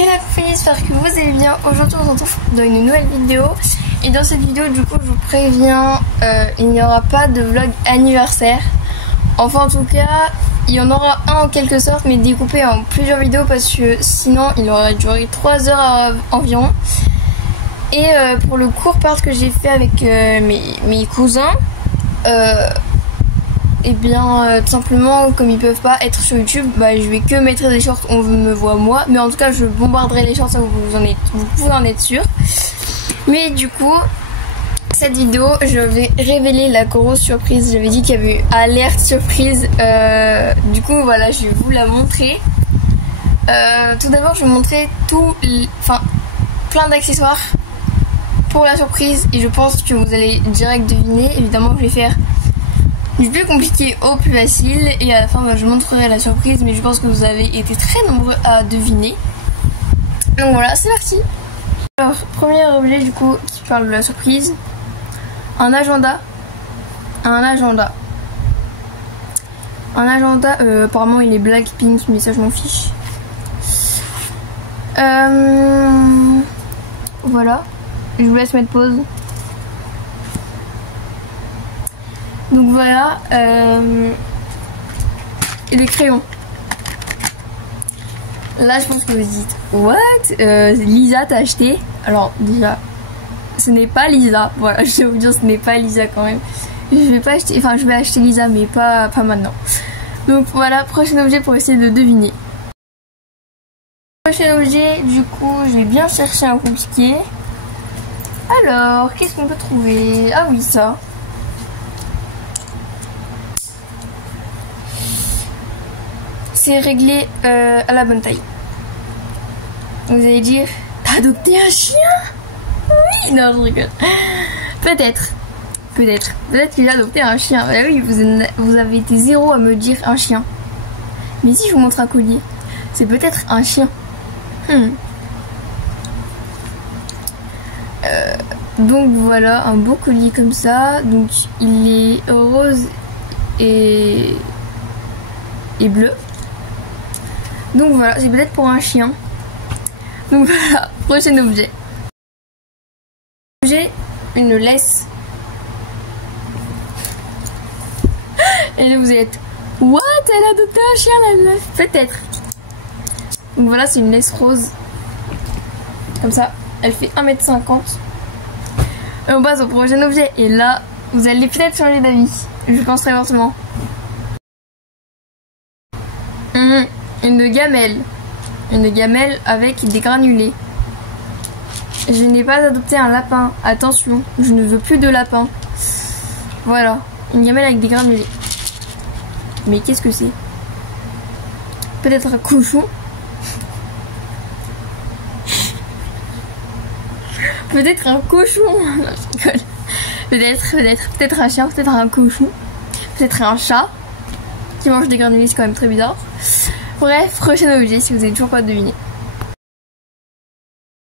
Hello la compagnie, j'espère que vous allez bien. Aujourd'hui on se retrouve dans une nouvelle vidéo. Et dans cette vidéo du coup je vous préviens, il n'y aura pas de vlog anniversaire. Enfin en tout cas il y en aura un en quelque sorte, mais découpé en plusieurs vidéos parce que sinon il aurait duré 3 heures environ. Et pour le court part que j'ai fait avec mes cousins, et bien tout simplement comme ils peuvent pas être sur YouTube, bah, je vais que mettre des shorts où on me voit moi, mais en tout cas je bombarderai les shorts, ça vous pouvez en être sûr. Mais du coup cette vidéo je vais révéler la grosse surprise. J'avais dit qu'il y avait eu alerte surprise, du coup voilà, je vais vous la montrer. Tout d'abord je vais montrer plein d'accessoires pour la surprise, et je pense que vous allez direct deviner. Évidemment je vais faire du plus compliqué au plus facile, et à la fin je montrerai la surprise, mais je pense que vous avez été très nombreux à deviner. Donc voilà, c'est parti. Alors, premier objet du coup qui parle de la surprise, un agenda. Apparemment il est Blackpink, mais ça je m'en fiche. Voilà, je vous laisse mettre pause. Donc voilà, et les crayons. Là je pense que vous dites what, Lisa t'a acheté. Alors déjà ce n'est pas Lisa, voilà, je vais vous dire, ce n'est pas Lisa quand même. Je vais pas acheter, enfin je vais acheter Lisa mais pas maintenant. Donc voilà, prochain objet pour essayer de deviner. Prochain objet, du coup je vais bien chercher un compliqué. Alors qu'est-ce qu'on peut trouver? Ah oui, ça. C'est réglé à la bonne taille. Vous allez dire, t'as adopté un chien? Oui, non, je rigole. Peut-être que j'ai adopté un chien. Bah oui, vous avez été zéro à me dire un chien. Mais si je vous montre un collier, c'est peut-être un chien. Donc voilà, un beau collier comme ça. Donc il est rose et bleu. Donc voilà, c'est peut-être pour un chien. Donc voilà, prochain objet. J'ai une laisse. Et là vous êtes, what, elle a adopté un chien la meuf? Peut-être. Donc voilà, c'est une laisse rose. Comme ça, elle fait 1,50 m. Et on passe au prochain objet. Et là, vous allez peut-être changer d'avis. Je pense très fortement. Une gamelle. Une gamelle avec des granulés. Je n'ai pas adopté un lapin. Attention, je ne veux plus de lapin. Voilà, une gamelle avec des granulés. Mais qu'est-ce que c'est? Peut-être un cochon? Peut-être un cochon? Non, je rigole. Peut-être un chien, peut-être un cochon, peut-être un chat qui mange des granulés, c'est quand même très bizarre. Bref, prochain objet si vous n'avez toujours pas deviné.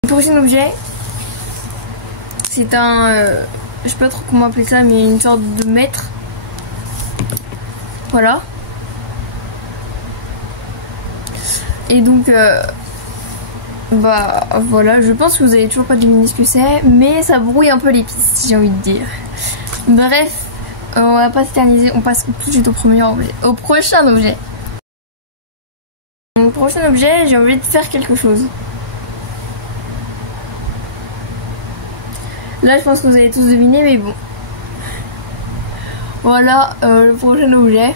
Le prochain objet, c'est un, je sais pas trop comment appeler ça, mais une sorte de mètre. Voilà. Et donc, bah voilà, je pense que vous avez toujours pas deviné ce que c'est, mais ça brouille un peu les pistes, si j'ai envie de dire. Bref, on va pas s'éterniser, on passe tout de suite au prochain objet. Mon prochain objet, j'ai envie de faire quelque chose. Là, je pense que vous allez tous deviner, mais bon. Voilà, le prochain objet.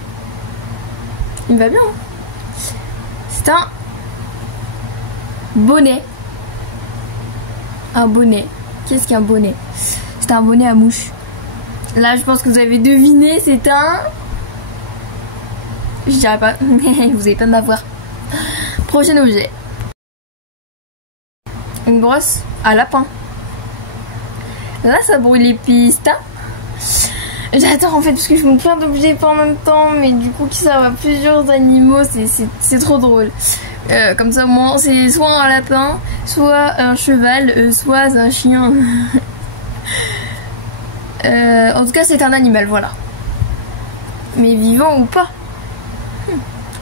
Il va bien. C'est un bonnet. Un bonnet. Qu'est-ce qu'un bonnet? C'est un bonnet à mouche. Là, je pense que vous avez deviné, c'est un... Je dirais pas, vous avez pas de m'avoir. Prochain objet. Une brosse à lapin. Là, ça brouille les pistes. J'adore en fait, parce que je montre plein d'objets pas en même temps, mais du coup qui servent à plusieurs animaux, c'est trop drôle. Comme ça, moi, c'est soit un lapin, soit un cheval, soit un chien. En tout cas, c'est un animal, voilà. Mais vivant ou pas.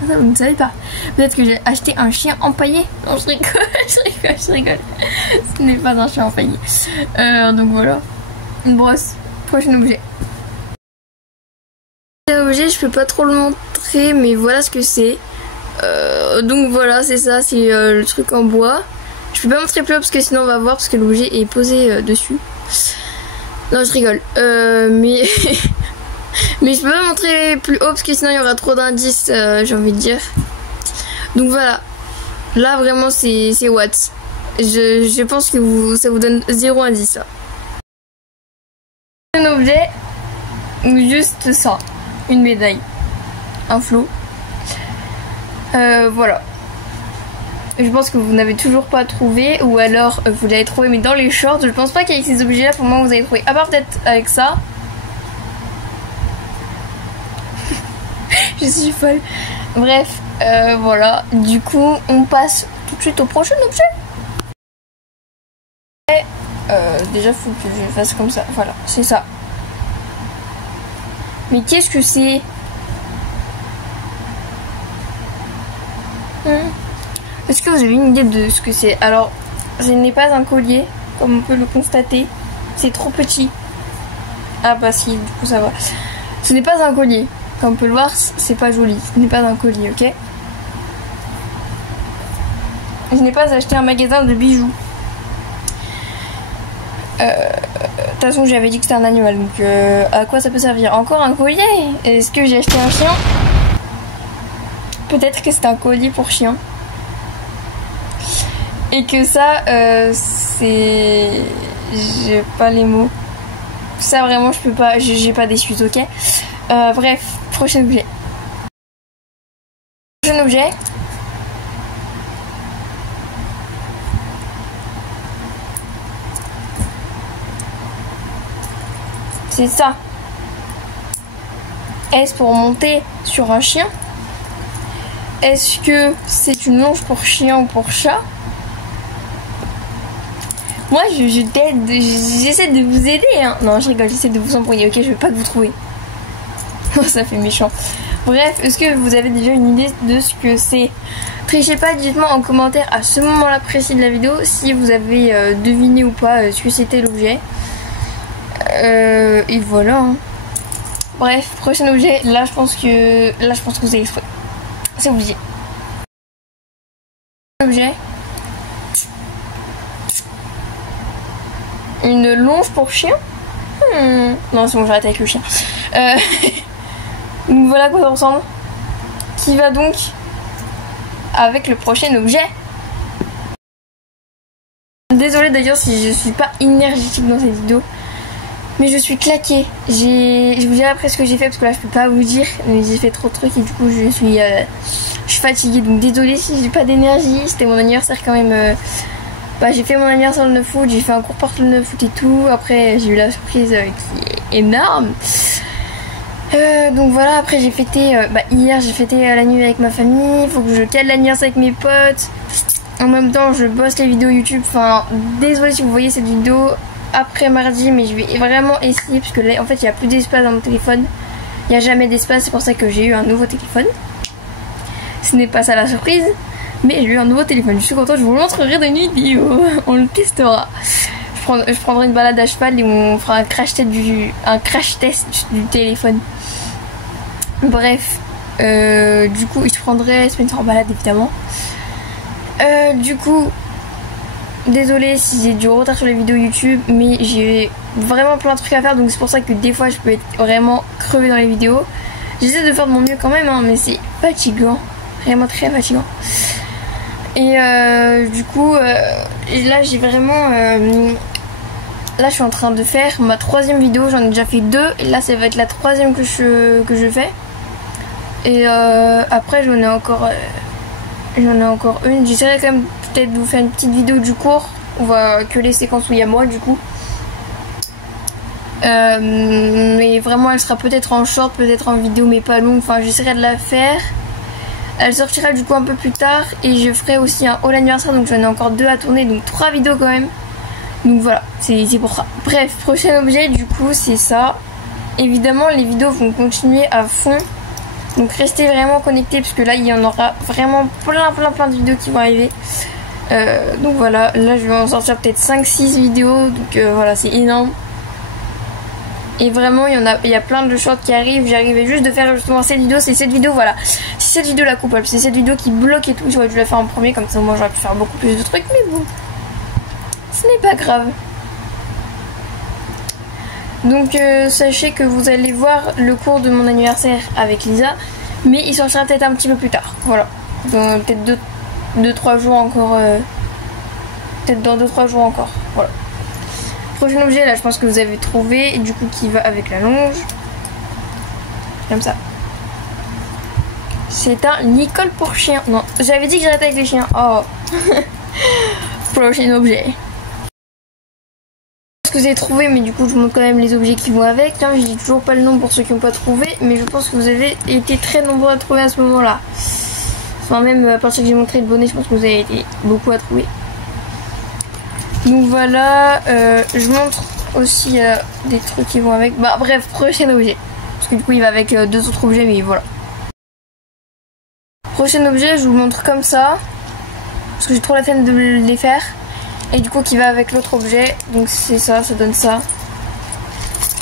Ça, vous ne savez pas. Peut-être que j'ai acheté un chien empaillé. Non, je rigole, je rigole. Ce n'est pas un chien empaillé. Donc voilà. Une brosse. Prochain objet. Objet, je peux pas trop le montrer, mais voilà ce que c'est. Donc voilà, c'est ça, c'est le truc en bois. Je peux pas montrer plus haut parce que sinon on va voir parce que l'objet est posé dessus. Non, je rigole. Mais mais je peux pas montrer plus haut parce que sinon il y aura trop d'indices, j'ai envie de dire. Donc voilà. Là vraiment c'est what. Je pense que ça vous donne 0 indice. Là. Un objet ou juste ça. Une médaille. Un flot. Voilà. Je pense que vous n'avez toujours pas trouvé, ou alors vous l'avez trouvé mais dans les shorts. Je pense pas qu'avec ces objets là pour moi vous avez trouvé, à part peut-être avec ça. Je suis folle. Bref, voilà, du coup on passe tout de suite au prochain objet. Déjà faut que je fasse comme ça, voilà, c'est ça. Mais qu'est-ce que c'est? Est-ce que vous avez une idée de ce que c'est? Alors, ce n'est pas un collier, comme on peut le constater. C'est trop petit. Ah bah si, du coup ça va. Ce n'est pas un collier. Comme on peut le voir, c'est pas joli. Ce n'est pas un collier, ok? Je n'ai pas acheté un magasin de bijoux. De toute façon, j'avais dit que c'était un animal, donc à quoi ça peut servir? Encore un collier? Est-ce que j'ai acheté un chien? Peut-être que c'est un collier pour chien. Et que ça, c'est... J'ai pas les mots. Ça, vraiment, je peux pas... J'ai pas des suites, ok? Bref, prochain objet. Prochain objet. C'est ça. Est-ce pour monter sur un chien? Est-ce que c'est une longe pour chien ou pour chat? Moi, je t'aide, j'essaie de vous aider, hein. Non, je rigole, j'essaie de vous embrouiller, ok? Je veux pas que vous trouviez. Oh, ça fait méchant. Bref, est-ce que vous avez déjà une idée de ce que c'est? Trichez pas, dites-moi en commentaire à ce moment-là précis de la vidéo si vous avez deviné ou pas ce que c'était l'objet. Et voilà. Hein. Bref, prochain objet. Là, je pense que vous avez trouvé. C'est obligé. Objet. Une longe pour chien. Non, c'est bon, j'arrête avec le chien. Donc voilà à quoi ça ressemble. Qui va donc avec le prochain objet. Désolée d'ailleurs si je suis pas énergétique dans cette vidéo. Mais je suis claquée. Je vous dirai après ce que j'ai fait parce que là je peux pas vous dire. Mais j'ai fait trop de trucs et du coup je suis fatiguée. Donc désolée si j'ai pas d'énergie. C'était mon anniversaire quand même. J'ai fait mon anniversaire le 9 août. J'ai fait un cours porte le 9 août et tout. Après j'ai eu la surprise qui est énorme. Donc voilà, après j'ai fêté, hier j'ai fêté la nuit avec ma famille, il faut que je cale l'anniversaire avec mes potes. En même temps je bosse les vidéos YouTube, enfin désolé si vous voyez cette vidéo après mardi, mais je vais vraiment essayer parce que là en fait il n'y a plus d'espace dans mon téléphone. Il n'y a jamais d'espace, c'est pour ça que j'ai eu un nouveau téléphone. Ce n'est pas ça la surprise, mais j'ai eu un nouveau téléphone, je suis contente, je vous le montrerai dans une vidéo, on le testera. Je prendrai une balade à cheval et on fera un crash test du téléphone. Bref, du coup, je prendrai se mettre en balade évidemment. Du coup, désolée si j'ai du retard sur les vidéos YouTube, mais j'ai vraiment plein de trucs à faire, donc c'est pour ça que des fois je peux être vraiment crevée dans les vidéos. J'essaie de faire de mon mieux quand même, hein, mais c'est fatigant, vraiment très fatigant. Et du coup, là j'ai vraiment... là je suis en train de faire ma 3e vidéo, j'en ai déjà fait 2 et là ça va être la 3e que je fais. Et après j'en ai encore une. J'essaierai quand même peut-être de vous faire une petite vidéo du cours. On va que les séquences où il y a moi du coup. Mais vraiment elle sera peut-être en short, peut-être en vidéo mais pas longue. Enfin j'essaierai de la faire. Elle sortira du coup un peu plus tard. Et je ferai aussi un haul anniversaire, donc j'en ai encore 2 à tourner, donc 3 vidéos quand même. Donc voilà, c'est pour ça. Bref, prochain objet du coup c'est ça. Évidemment les vidéos vont continuer à fond. Donc restez vraiment connectés parce que là il y en aura vraiment plein de vidéos qui vont arriver. Donc voilà, là je vais en sortir peut-être 5-6 vidéos, donc voilà, c'est énorme. Et vraiment il y a plein de shorts qui arrivent. J'arrivais juste de faire justement cette vidéo, c'est cette vidéo, voilà, c'est cette vidéo la coupable, c'est cette vidéo qui bloque et tout. J'aurais dû la faire en premier, comme ça moi j'aurais pu faire beaucoup plus de trucs, mais bon, ce n'est pas grave. Donc sachez que vous allez voir le cours de mon anniversaire avec Lisa, mais il sortira peut-être un petit peu plus tard, voilà, peut-être 2-3 jours encore, peut-être dans 2-3 jours encore, voilà. Prochain objet, là je pense que vous avez trouvé, et du coup qui va avec la longe, comme ça. C'est un Nicole pour chien. Non, j'avais dit que j'arrêtais avec les chiens. Oh. Prochain objet. Ce que vous avez trouvé, mais du coup je vous montre quand même les objets qui vont avec. Hein. Je dis toujours pas le nom pour ceux qui n'ont pas trouvé, mais je pense que vous avez été très nombreux à trouver à ce moment-là. Enfin même à partir que j'ai montré le bonnet, je pense que vous avez été beaucoup à trouver. Donc voilà, je montre aussi des trucs qui vont avec. Bah bref, prochain objet. Parce que du coup il va avec 2 autres objets, mais voilà. Prochain objet, je vous montre comme ça. Parce que j'ai trop la peine de les faire. Et du coup qui va avec l'autre objet. Donc c'est ça, ça donne ça.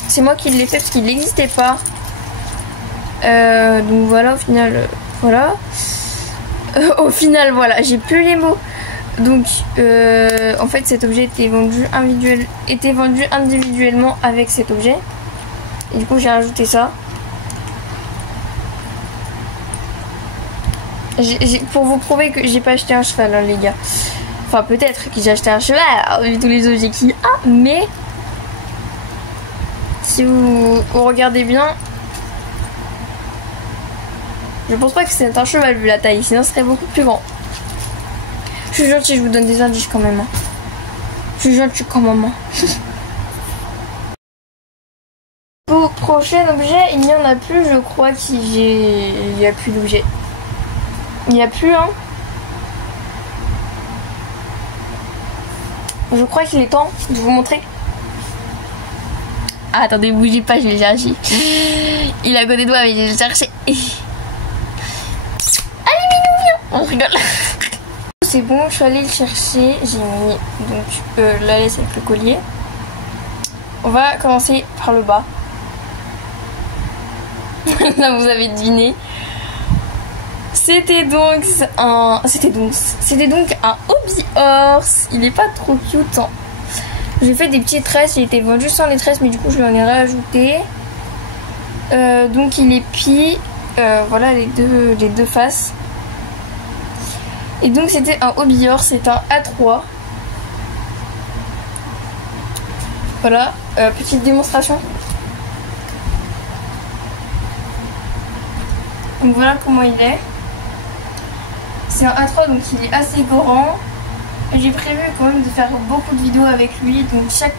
C'est moi qui l'ai fait parce qu'il n'existait pas. Donc voilà, au final, voilà. Au final, voilà, j'ai plus les mots. Donc en fait cet objet était vendu individuellement avec cet objet. Et du coup j'ai rajouté ça. Pour vous prouver que j'ai pas acheté un cheval, hein, les gars. Enfin peut-être que j'ai acheté un cheval vu tous les objets qu'il y a, mais si vous regardez bien, je pense pas que c'est un cheval vu la taille, sinon ce serait beaucoup plus grand. Je suis gentille, je vous donne des indices quand même. Hein. Je suis gentille quand même. Pour prochain objet, il n'y en a plus, je crois qu'il n'y a plus d'objet. Il n'y a plus, hein. Je crois qu'il est temps de vous montrer. Ah, attendez, bougez pas, je l'ai cherché. Il a que des doigts, mais je l'ai cherché. Allez, Minou, viens. On rigole. C'est bon, je suis allée le chercher. J'ai mis donc la laisse avec le collier. On va commencer par le bas. Là, vous avez deviné. C'était donc un hobby horse. Il est pas trop cute. Hein. J'ai fait des petites tresses. Il était vendu sans les tresses, mais du coup je lui en ai rajouté. Donc il est pis. Voilà les deux faces. Et donc c'était un hobby horse. C'est un A3. Voilà. Petite démonstration. Donc voilà comment il est. C'est un A3 donc il est assez grand. J'ai prévu quand même de faire beaucoup de vidéos avec lui. Donc chaque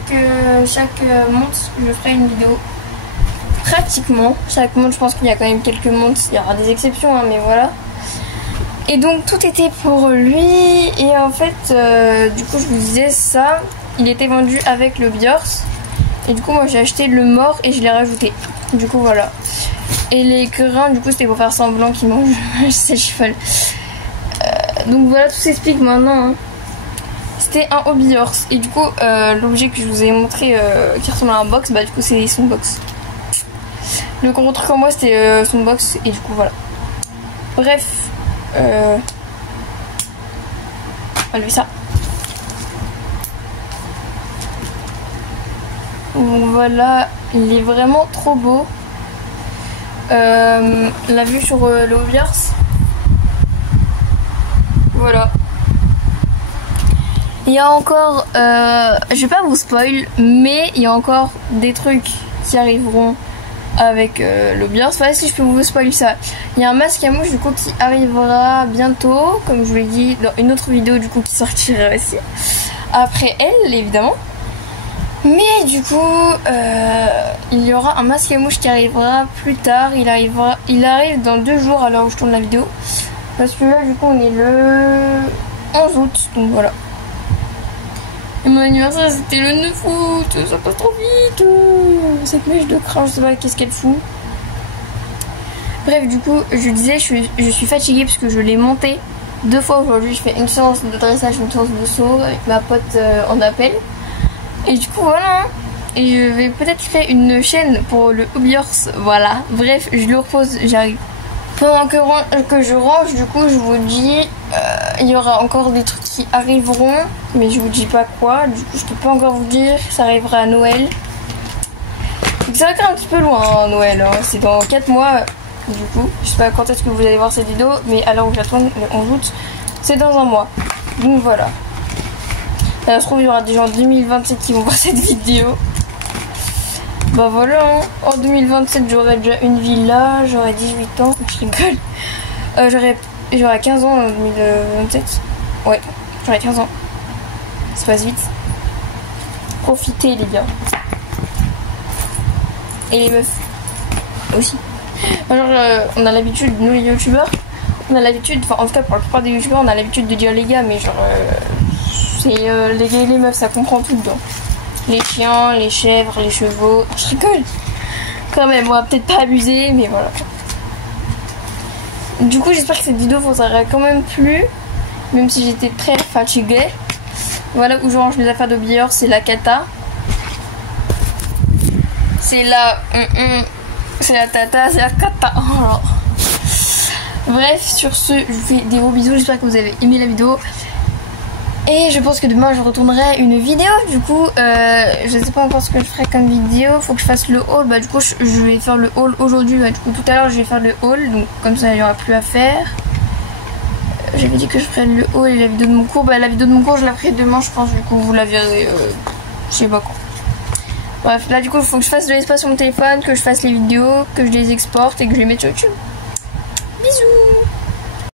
montre je ferai une vidéo. Pratiquement. Chaque montre, je pense qu'il y a quand même quelques montres. Il y aura des exceptions hein, mais voilà. Et donc tout était pour lui. Et en fait du coup je vous disais ça. Il était vendu avec le Biors. Et du coup moi j'ai acheté le mort et je l'ai rajouté. Du coup voilà. Et les grains du coup c'était pour faire semblant qu'il mange ses chevaux. Donc voilà, tout s'explique maintenant. Hein. C'était un hobby horse. Et du coup, l'objet que je vous ai montré qui ressemble à un box, bah du coup c'est son box. Le gros truc en moi c'était son box. Et du coup voilà. Bref. On va lever ça. Donc voilà, il est vraiment trop beau. La vue sur le hobby horse. Voilà. Il y a encore, je vais pas vous spoil, mais il y a encore des trucs qui arriveront avec le Biors. Enfin, si je peux vous spoil ça. Il y a un masque à mouche du coup qui arrivera bientôt, comme je vous l'ai dit, dans une autre vidéo du coup qui sortira aussi. Après elle, évidemment. Mais du coup, il y aura un masque à mouche qui arrivera plus tard. Il arrive dans 2 jours à l'heure où je tourne la vidéo. Parce que là, du coup, on est le 11 août, donc voilà. Et mon anniversaire, c'était le 9 août, ça passe trop vite. Cette mèche de crin, je sais pas qu'est-ce qu'elle fout. Bref, du coup, je disais, je suis fatiguée parce que je l'ai monté 2 fois aujourd'hui. Je fais une séance de dressage, une séance de saut avec ma pote en appel. Et du coup, voilà. Et je vais peut-être créer une chaîne pour le Hobby Horse. Voilà. Bref, je le repose, j'arrive. Pendant que je range, du coup, je vous dis, il y aura encore des trucs qui arriveront. Mais je vous dis pas quoi. Du coup, je peux pas encore vous dire. Ça arrivera à Noël. Donc c'est vrai que c'est un petit peu loin, hein, Noël. Hein. C'est dans 4 mois. Du coup, je sais pas quand est-ce que vous allez voir cette vidéo, mais à l'heure où je la tourne, le 11 août, c'est dans un mois. Donc voilà. Ça se trouve, il y aura des gens en 2027 qui vont voir cette vidéo. Bah voilà, hein. En 2027, j'aurai déjà une villa, j'aurai 18 ans, je rigole. J'aurai 15 ans en 2027. Ouais, j'aurai 15 ans. Ça passe vite. Profitez, les gars. Et les meufs aussi. Alors, on a l'habitude, nous les youtubeurs, on a l'habitude, enfin en tout cas pour la plupart des youtubeurs, on a l'habitude de dire les gars, mais genre, c'est les gars et les meufs, ça comprend tout dedans. Les chiens, les chèvres, les chevaux, je rigole. Quand même, on va peut-être pas abuser, mais voilà. Du coup, j'espère que cette vidéo vous aura quand même plu, même si j'étais très fatiguée. Voilà où je range mes affaires de billard, c'est la cata. C'est la... C'est la tata, c'est la cata. Oh. Bref, sur ce, je vous fais des gros bisous. J'espère que vous avez aimé la vidéo. Et je pense que demain, je retournerai une vidéo. Du coup, je sais pas encore ce que je ferai comme vidéo. Faut que je fasse le haul. Bah, du coup, je vais faire le haul aujourd'hui. Bah, du coup, tout à l'heure, je vais faire le haul. Donc, comme ça, il n'y aura plus à faire. J'avais dit que je ferais le haul et la vidéo de mon cours. Bah, la vidéo de mon cours, je la ferai demain, je pense. Du coup, vous la verrez. Je sais pas quand. Bref, là du coup il faut que je fasse de l'espace sur mon téléphone, que je fasse les vidéos, que je les exporte et que je les mette sur YouTube. Bisous.